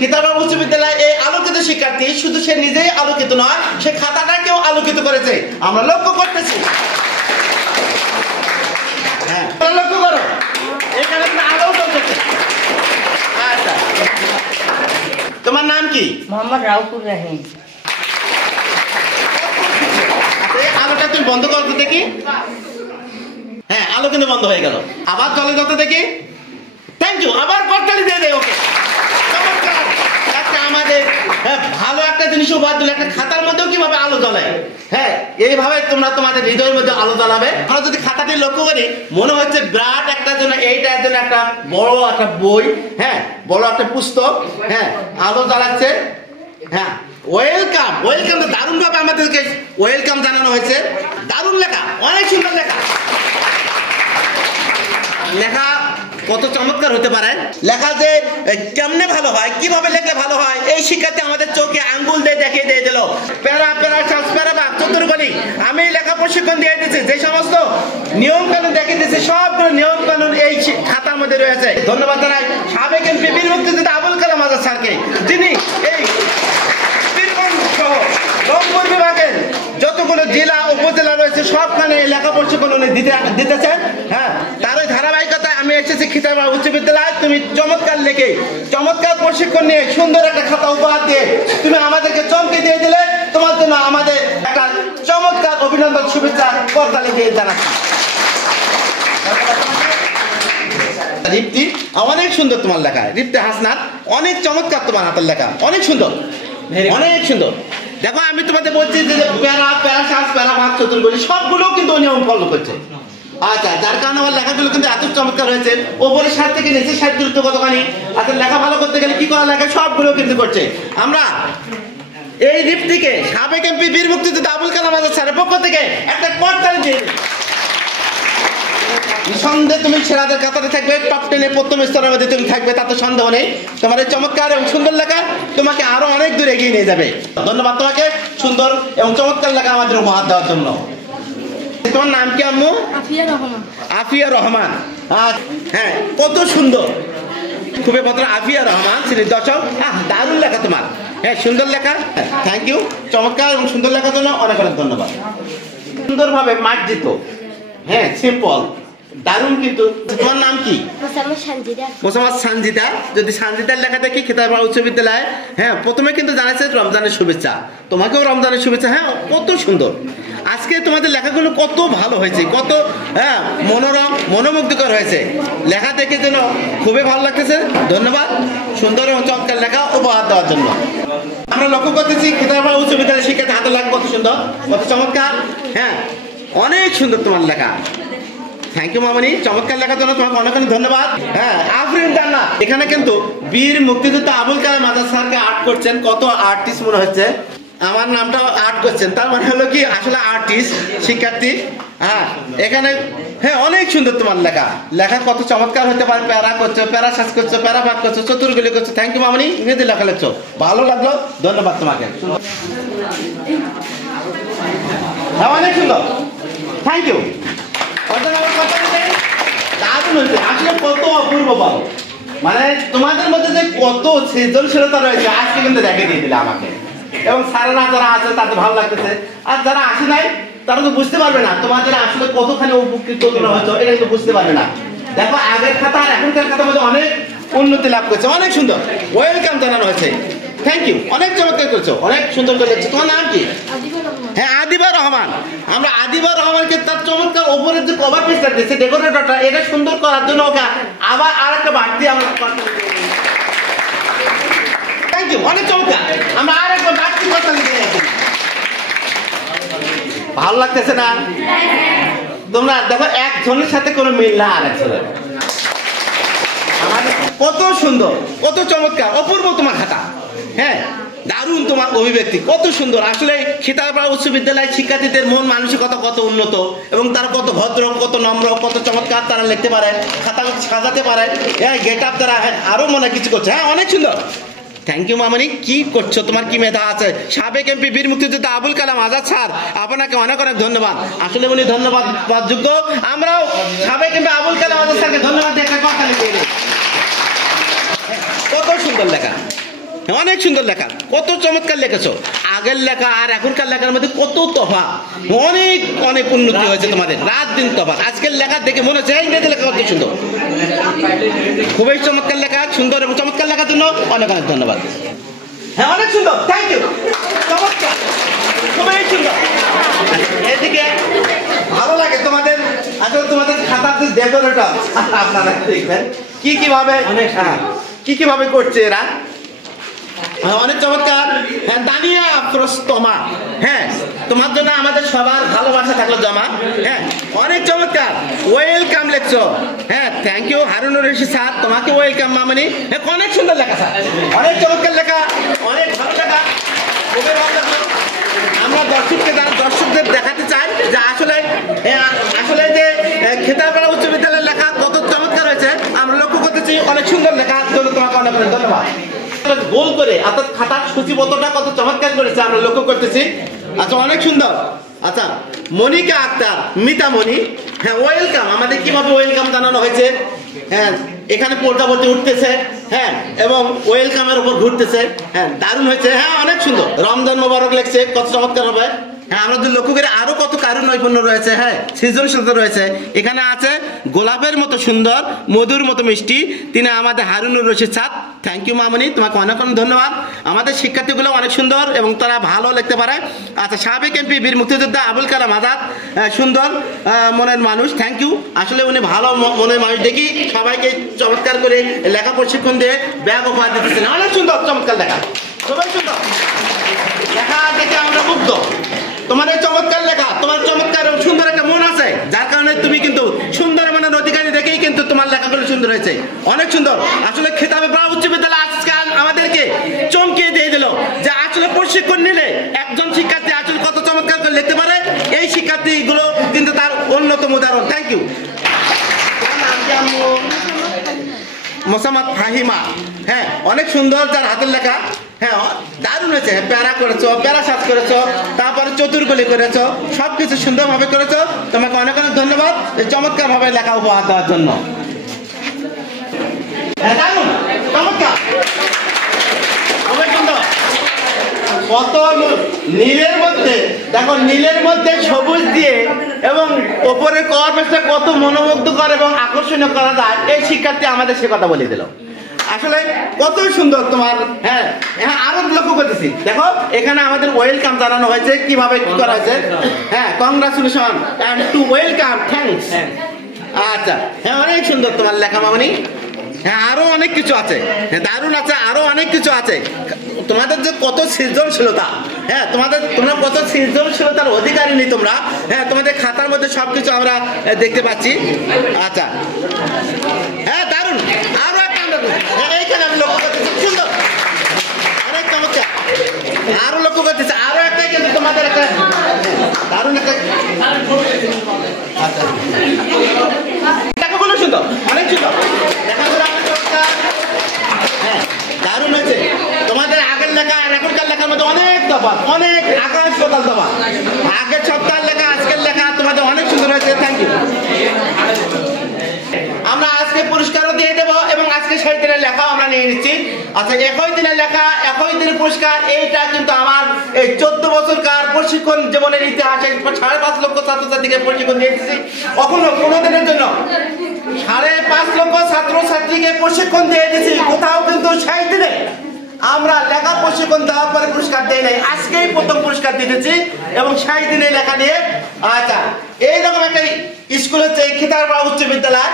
খিতাবা উচ্চ বিদ্যালয় এই আলোকিত শিক্ষার্থী শুধু সে নিজেই আলোকিত নয়, সে খাতাটাকেও আলোকিত করেছে, আমরা লক্ষ্য করতেছি। হ্যাঁ লক্ষ্য করো, এখানে আলো জ্বলতেছে। আচ্ছা, তোমার নাম কি? মোহাম্মদ রাউফুর রহিম। আলোটা তুমি বন্ধ করতে দেখি। হ্যাঁ, আলো কিন্তু বন্ধ হয়ে গেল। আবার চলে যত দেখি। থ্যাংক ইউ, আবার করতালি দিয়ে দেয়। ওকে, চমৎকার। একটা আমাদের ভালো একটা জিনিস উপহার দিলে, একটা খাতার মধ্যেও কিভাবে আলো জ্বলায়। হ্যাঁ, এইভাবে তোমরা তোমাদের হৃদয়ের মধ্যে আলো জ্বালাবে। আমরা যদি খাতাটি লক্ষ্য করি, মনে হচ্ছে বিরাট একটা জন্য, এইটা একজন একটা বড় একটা বই, হ্যাঁ বড় একটা পুস্তক, হ্যাঁ আলো জ্বালাচ্ছে। হ্যাঁ, ওয়েলকাম, ওয়েলকাম, দারুণ ভাবে আমাদেরকে ওয়েলকাম জানানো হয়েছে। দারুণ লেখা, অনেক সুন্দর লেখা। লেখা কত চমৎকার হতে পারে। লেখা যে কেমনে ভালো হয়, কিভাবে লেখলে ভালো হয়, এই শিক্ষার্থী আমাদের চোখে আঙ্গুল দিয়ে দেখিয়ে দিয়ে দিল। প্যারা প্যারা শ্বাস প্যারা বা চতুর্গলি আমি লেখা প্রশিক্ষণ দিয়ে দিচ্ছি। যে সমস্ত নিয়ম কানুন দেখিয়ে দিচ্ছি, সবগুলো নিয়ম কানুন এই খাতার মধ্যে রয়েছে। ধন্যবাদ জানাই সাবেক এমপি বীর মুক্তিযোদ্ধা আবুল কালাম আজাদ স্যারকে, যিনি এই সহ রংপুর বিভাগের যতগুলো জেলা উপজেলা রয়েছে সবখানে লেখা প্রশিক্ষণ দিতেছেন। হ্যাঁ, তার ওই ধারাবাহিকতায় আমি এসেছি খিতাবা উচ্চ বিদ্যালয়। তুমি চমৎকার লেখে, চমৎকার প্রশিক্ষণ নিয়ে সুন্দর একটা খাতা উপহার দিয়ে তুমি আমাদেরকে চমকে দিয়ে দিলে। তোমার জন্য আমাদের একটা চমৎকার অভিনন্দন, শুভেচ্ছা করতালি দিয়ে জানাচ্ছি। রিপ্তি, অনেক সুন্দর তোমার লেখা। রিপ্তি হাসনাত, অনেক চমৎকার তোমার হাতের লেখা, অনেক সুন্দর, অনেক সুন্দর। দেখো, আমি তোমাদের বলছি যে প্যারা প্যারা শ্বাস প্যারা ভাগ চতুর্গলি সবগুলো কিন্তু নিয়ম ফলো করছে। আচ্ছা, যার কারণে আমার লেখাগুলো কিন্তু এত চমৎকার হয়েছে। ওপরে 60 থেকে নিচে 60 দূরত্ব কতখানি। আচ্ছা, লেখা ভালো করতে গেলে কি করা লাগে, সবগুলো কিন্তু করছে। আমরা এই রিপ্তিকে সাবেক এমপি বীর মুক্তিযোদ্ধা আবুল কালাম আজাদ স্যারের পক্ষ থেকে একটা করতালি দিয়ে দিই। নিঃসন্দেহে তুমি সেরাদের কাতারে থাকবে, টপ 10-এ প্রথম স্তরের মধ্যে তুমি থাকবে, তাতে সন্দেহ নেই। তোমার এই চমৎকার এবং সুন্দর লেখা তোমাকে আরো অনেক দূর এগিয়ে নিয়ে যাবে। ধন্যবাদ তোমাকে সুন্দর এবং চমৎকার লেখা আমাদের উপহার দেওয়ার জন্য। তোমার নাম কি আম্মু? আফিয়া রহমান। আফিয়া রহমান, হ্যাঁ কত সুন্দর, খুবই ভদ্র। আফিয়া রহমান শ্রেণীর দর্শক, দারুণ লেখা তোমার। হ্যাঁ, সুন্দর লেখা, থ্যাংক ইউ। চমৎকার এবং সুন্দর লেখার জন্য অনেক অনেক ধন্যবাদ। সুন্দরভাবে মার্জিত, হ্যাঁ সিম্পল, দারুণ। কিন্তু তোমার নাম কি? মোসাম্মদ সানজিদা। যদি সানজিদার লেখা দেখি খিতাবা উচ্চ বিদ্যালয়, হ্যাঁ প্রথমে কিন্তু জানাচ্ছে রমজানের শুভেচ্ছা, তোমাকেও রমজানের শুভেচ্ছা। হ্যাঁ, কত সুন্দর। আজকে তোমাদের লেখাগুলো কত ভালো হয়েছে, কত হ্যাঁ মনোরম, মনোমুগ্ধকর হয়েছে। লেখা দেখে যেন খুবই ভালো লাগতেছে। ধন্যবাদ সুন্দর এবং চমৎকার লেখা উপহার দেওয়ার জন্য। আমরা লক্ষ্য করতেছি খিতাবা উচ্চ বিদ্যালয়ের শিক্ষার্থী হাতের লেখা কত সুন্দর, কত চমৎকার। হ্যাঁ, অনেক সুন্দর তোমার লেখা। থ্যাংক ইউ মামনি, চমৎকার লেখার জন্য তোমাকে অনেক অনেক ধন্যবাদ। হ্যাঁ, আফরিন জান্নাত এখানে কিন্তু বীর মুক্তিযোদ্ধা আবুল কালাম আজাদ স্যারকে আর্ট করছেন। কত আর্টিস্ট মনে হচ্ছে। আমার নামটা আর্ট করছেন, তার মানে হলো কি আসলে আর্টিস্ট শিক্ষার্থী। হ্যাঁ, এখানে হ্যাঁ অনেক সুন্দর তোমার লেখা। লেখা কত চমৎকার হতে পারে। প্যারা করছো, প্যারা শ্বাস করছো, প্যারা ভাগ করছো, চতুর্গুলি করছো। থ্যাংক ইউ মামনি, ইংরেজি লেখা লিখছো, ভালো লাগলো, ধন্যবাদ তোমাকে। হ্যাঁ, অনেক সুন্দর, থ্যাংক ইউ। দারুণ হয়েছে, আসলে কত অপূর্ব ভালো। মানে তোমাদের মধ্যে যে কত সৃজনশীলতা রয়েছে আজকে কিন্তু দেখে দিয়ে দিলে আমাকে। এবং স্যারেরা যারা আছে তাদের ভালো লাগতেছে, আর যারা আসে নাই তারা তো বুঝতে পারবে না তোমাদের আসলে কতখানি উপকৃত হয়তো, এটা কিন্তু বুঝতে পারবে না। দেখো, আগের খাতা আর এখনকার খাতার মধ্যে অনেক উন্নতি লাভ করছে, অনেক সুন্দর ওয়েলকাম জানানো হয়েছে। থ্যাংক ইউ, অনেক চমৎকার করছো, অনেক সুন্দর করে দেখছো। তোমার নাম কি? হ্যাঁ, আদিবা রহমান। আমরা আদিবা রহমানকে তার চমৎকার ওপরের যে কভার পিসটা দিয়েছে, ডেকোরেটরটা, এটা সুন্দর করার জন্য ওকে আবার আরেকটা বাড়তি আমরা থ্যাংক ইউ, অনেক চমৎকার। আমরা আরেকটা বাড়তি কথা লিখে রাখি। ভালো লাগতেছে না? তোমরা দেখো, একজনের সাথে কোনো মিল না আরেকজনের। আমাদের কত সুন্দর, কত চমৎকার, অপূর্ব তোমার খাতা। হ্যাঁ, দারুণ তোমার অভিব্যক্তি, কত সুন্দর। আসলে খিতাবা উচ্চ বিদ্যালয়ের শিক্ষার্থীদের মন মানসিকতা কত উন্নত এবং তারা কত ভদ্র, কত নম্র, কত চমৎকার তারা লিখতে পারে, খাতা সাজাতে পারে। হ্যাঁ, গেট আপ তারা আরো মনে কিছু করছে। হ্যাঁ, অনেক সুন্দর। থ্যাংক ইউ মামনি, কি করছো, তোমার কি মেধা আছে। সাবেক এমপি বীর মুক্তিযোদ্ধা আবুল কালাম আজাদ স্যার, আপনাকে অনেক অনেক ধন্যবাদ। আসলে উনি ধন্যবাদ যোগ্য। আমরাও সাবেক এমপি আবুল কালাম আজাদ স্যারকে ধন্যবাদ দিয়ে একটা কথা লিখে দিই। কত সুন্দর লেখা, অনেক সুন্দর লেখা, কত চমৎকার লেখেছো। আগের লেখা আর এখনকার লেখার মধ্যে কত তফাৎ, অনেক অনেক উন্নতি হয়েছে তোমাদের, রাত দিন তফাৎ। আজকের লেখা দেখে মনে হচ্ছে ইংরেজি লেখা কত সুন্দর, খুবই চমৎকার লেখা, সুন্দর এবং চমৎকার লেখার জন্য অনেক অনেক ধন্যবাদ। হ্যাঁ অনেক সুন্দর, থ্যাংক ইউ, চমৎকার, খুবই সুন্দর। এদিকে ভালো লাগে তোমাদের, আসলে তোমাদের খাতার যে ডেকোরেটর আপনারা দেখবেন কি কিভাবে করছে এরা, অনেক চমৎকার। হ্যাঁ দানিয়া প্রস্তমা, হ্যাঁ তোমার জন্য আমাদের সবার ভালোবাসা থাকলো জমা। হ্যাঁ অনেক চমৎকার, ওয়েলকাম লেখছো। হ্যাঁ thank you Harunur Rashid sir, তোমাকে ওয়েলকাম মামনি। হ্যাঁ অনেক সুন্দর লেখা স্যার, অনেক চমৎকার লেখা, অনেক ভালো লেখা, খুবই ভালো লাগলো। আমরা দর্শকদের দেখাতে চাই যে আসলে যে খেতারপাড়া উচ্চ বিদ্যালয়ের লেখা কত চমৎকার হয়েছে, আমরা লক্ষ্য করতেছি। অনেক সুন্দর লেখা, তোমাকে অনেক অনেক ধন্যবাদ। গোল করে অর্থাৎ খাতার সূচিপত্রটা কত চমৎকার করেছে আমরা লক্ষ্য করতেছি। আচ্ছা অনেক সুন্দর। আচ্ছা মনিকা আক্তার, মিতামণি, হ্যাঁ ওয়েলকাম, আমাদের কিভাবে ওয়েলকাম জানানো হয়েছে। হ্যাঁ এখানে পর্দাবর্তী উঠতেছে, হ্যাঁ এবং ওয়েলকামের উপর ঘুরতেছে, হ্যাঁ দারুণ হয়েছে। হ্যাঁ অনেক সুন্দর, রমজান মোবারক লেখছে, কত চমৎকার হবে। হ্যাঁ আমরা যদি লক্ষ্য করি আরো কত কারণ নৈপুণ্য রয়েছে, হ্যাঁ সৃজনশীলতা রয়েছে। এখানে আছে গোলাপের মতো সুন্দর, মধুর মতো মিষ্টি, তিনি আমাদের Harunur Rashid sir, thank you মামনি, তোমাকে অনেক অনেক ধন্যবাদ। আমাদের শিক্ষার্থীগুলো অনেক সুন্দর এবং তারা ভালো লিখতে পারে। আচ্ছা সাবেক এমপি বীর মুক্তিযোদ্ধা আবুল কালাম আজাদ, সুন্দর মনের মানুষ, থ্যাংক ইউ। আসলে উনি ভালো মনের মানুষ দেখি সবাইকে চমৎকার করে লেখা প্রশিক্ষণ দিয়ে ব্যাগ উপহার দিতেছেন। অনেক সুন্দর চমৎকার লেখা, খুবই সুন্দর লেখা দেখে আমরা মুগ্ধ। তোমার এই চমৎকার লেখা, তোমার চমৎকার এবং সুন্দর একটা মন আছে, যার কারণে তুমি কিন্তু সুন্দর মনের অধিকারী দেখেই কিন্তু তোমার লেখাগুলো সুন্দর হয়েছে, অনেক সুন্দর। আসলে খেতাবে পাড়া উচ্চ বিদ্যালয় আজকাল আমাদেরকে চমকিয়ে দিয়ে দিল যে আসলে প্রশিক্ষণ নিলে একজন শিক্ষার্থী আসলে কত চমৎকার করে লিখতে পারে। এই শিক্ষার্থীগুলো কিন্তু তার অন্যতম উদাহরণ, থ্যাংক ইউ। মোসাম্মদ ফাহিমা, হ্যাঁ অনেক সুন্দর, যার হাতের লেখা, হ্যাঁ দারুণ হয়েছে। প্যারা করেছো, প্যারা সাজ করেছো, তারপরে চতুর্গলি করেছো, সবকিছু সুন্দরভাবে করেছো, তোমাকে অনেক অনেক ধন্যবাদ এই চমৎকার ভাবে লেখা উপহার দেওয়ার জন্য। দারুণ চমৎকার, অনেক সুন্দর। কত নীলের মধ্যে দেখো, নীলের মধ্যে সবুজ দিয়ে এবং ওপরের কভার পেজটা কত মনোমুগ্ধকর এবং আকর্ষণীয় করা যায়, এই শিক্ষার্থী আমাদের সে কথা বলে দিল। আসলে কত সুন্দর তোমার। হ্যাঁ হ্যাঁ আরো লক্ষ্য করতেছি, দেখো এখানে আমাদের ওয়েলকাম জানানো হয়েছে, কিভাবে কি করা হয়েছে। হ্যাঁ congratulation and to welcome, thanks. আচ্ছা হ্যাঁ অনেক সুন্দর তোমার লেখা মামনি। হ্যাঁ আরো অনেক কিছু আছে, হ্যাঁ দারুণ আছে, আরো অনেক কিছু আছে। তোমাদের যে কত সৃজনশীলতা, হ্যাঁ তোমরা কত সৃজনশীলতার অধিকারী নেই তোমরা। হ্যাঁ তোমাদের খাতার মধ্যে সবকিছু আমরা দেখতে পাচ্ছি। আচ্ছা হ্যাঁ দারুণ, আরো একটা এইখানে আমি লক্ষ্য করতেছি, সুন্দর অনেক চমৎকার। আরো লক্ষ্য করতেছি, আরো একটাই কিন্তু তোমাদের একটা দারুণ একটা, আচ্ছা লেখাগুলো সুন্দর, অনেক সুন্দর লেখাগুলো, হ্যাঁ দারুণ হয়েছে। তোমাদের আগের লেখা আর এখনকার লেখার মধ্যে অনেক তফাৎ, অনেক আকাশ পাতাল তফাৎ। আগের সপ্তাহের লেখা আজকের লেখা তোমাদের অনেক সুন্দর হয়েছে, থ্যাংক ইউ। আমরা আজকে পুরস্কারও দিয়ে দেবো এবং আজকে সেই দিনের লেখাও আমরা নিয়ে নিচ্ছি। আচ্ছা একই দিনের লেখা, একই দিনের পুরস্কার, এইটা কিন্তু আমার এই 14 বছরকার প্রশিক্ষণ জীবনের ইতিহাসে 5.5 লক্ষ ছাত্রছাত্রীকে প্রশিক্ষণ দিয়ে দিচ্ছি। কখনো কোনো দিনের জন্য 5.5 লক্ষ ছাত্রছাত্রীকে প্রশিক্ষণ দিয়ে দিচ্ছি, কোথাও কিন্তু সেই দিনে আমরা লেখা প্রশিক্ষণ দেওয়ার পরে পুরস্কার দেই নাই, আজকেই প্রথম পুরস্কার দিতেছি এবং সেই দিনে লেখা নিয়ে। আচ্ছা এইরকম একটা স্কুল হচ্ছে খেতারপাড়া উচ্চ বিদ্যালয়।